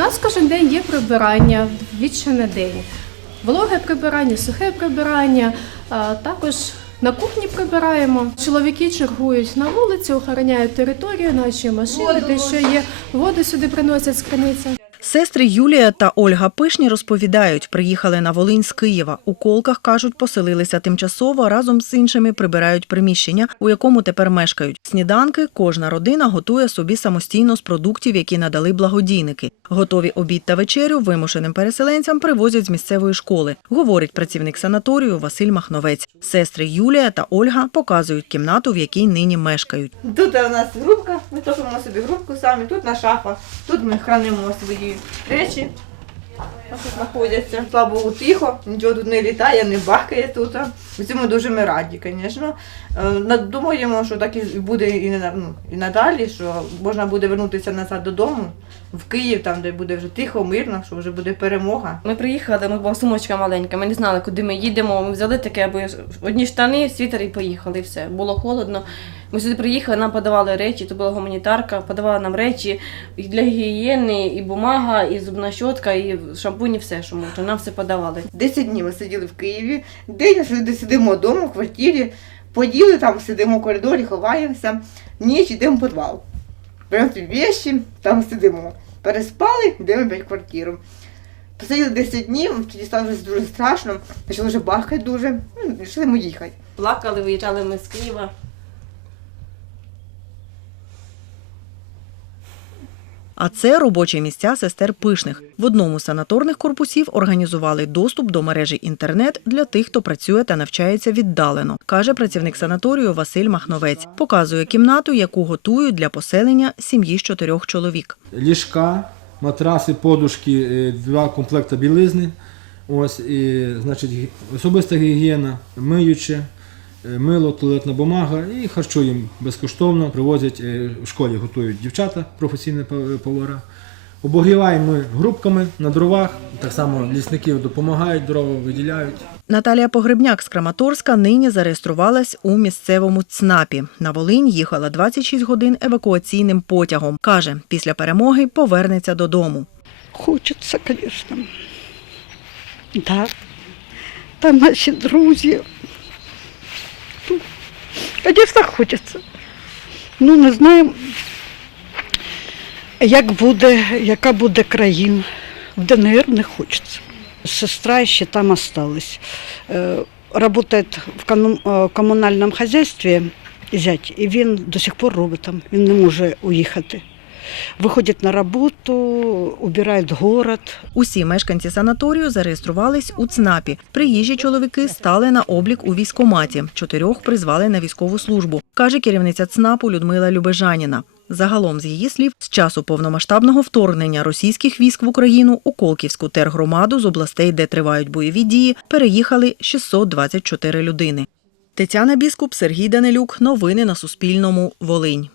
нас кожен день є прибирання двічі на день. Вологе прибирання, сухе прибирання, також на кухні прибираємо. Чоловіки чергують на вулиці, охороняють територію, наші машини, де що є. Воду сюди приносять з криниці. Сестри Юлія та Ольга Пишні розповідають, приїхали на Волинь з Києва. У колках кажуть, поселилися тимчасово разом з іншими прибирають приміщення, у якому тепер мешкають. Сніданки кожна родина готує собі самостійно з продуктів, які надали благодійники. Готові обід та вечерю вимушеним переселенцям привозять з місцевої школи, говорить працівник санаторію Василь Махновець. Сестри Юлія та Ольга показують кімнату, в якій нині мешкають. Тут у нас грубка, ми топимо собі грубку самі, тут на шафа, тут ми хранимо свої речі. Знаходяться. Слава Богу, тихо, нічого тут не літає, не бахкає тут. Цьому дуже ми раді, звісно. Е, Думаємо, що так і буде і, ну, і надалі, що можна буде вернутися назад додому, в Київ, там, де буде вже тихо, мирно, що вже буде перемога. Ми приїхали, ми була сумочка маленька, ми не знали, куди ми їдемо. Ми взяли таке, аби одні штани, світер і поїхали. Все. Було холодно. Ми сюди приїхали, нам подавали речі, то була гуманітарка, подавала нам речі і для гігієни, і бумага, і зубна щотка, і шампунь, і все, що можна. Нам все подавали. 10 днів ми сиділи в Києві, день сиди- сидимо вдома в квартирі, поділи там, сидимо в коридорі, ховаємося, ніч йдемо в підвал. Беремо вещі, там сидимо. Переспали, йдемо в квартиру. Посиділи 10 днів, тоді стало вже дуже страшно, почали вже бахати дуже, ну, вирішили ми їхати. Плакали, виїжджали ми з Києва. А це робочі місця сестер пишних. В одному з санаторних корпусів організували доступ до мережі інтернет для тих, хто працює та навчається віддалено, каже працівник санаторію Василь Махновець. Показує кімнату, яку готують для поселення сім'ї з чотирьох чоловік. ліжка, матраси, подушки, е, два комплекти білизни. Ось, і, значить, особиста гігієна, миюче, мило, туалетна бумага і харчуємо безкоштовно. Привозять е, в школі, готують дівчата, професійні повара. Обогріваємо ми групками на дровах. Так само лісників допомагають, дрова виділяють. Наталія Погребняк з Краматорська нині зареєструвалась у місцевому ЦНАПі. На Волинь їхала 26 годин евакуаційним потягом. Каже, після перемоги повернеться додому. Хочеться, звісно. Да. Там наші друзі. Тут, Звісно, хочеться. Ну, не знаю, як буде, яка буде країна. В ДНР не хочеться. Сестра ще там осталась. Э, Работает в комунальному хазяйстві зять, і він до сих пор робить там. Він не може уїхати. Виходить на роботу, убирають город. Усі мешканці санаторію зареєструвались у ЦНАПі. Приїжджі чоловіки стали на облік у військкоматі. Чотирьох призвали на військову службу, каже керівниця ЦНАПу Людмила Любежаніна. Загалом, з її слів, з часу повномасштабного вторгнення російських військ в Україну у Колківську тергромаду з областей, де тривають бойові дії, переїхали 624 людини. Тетяна Біскуп, Сергій Данилюк. Новини на Суспільному. Волинь.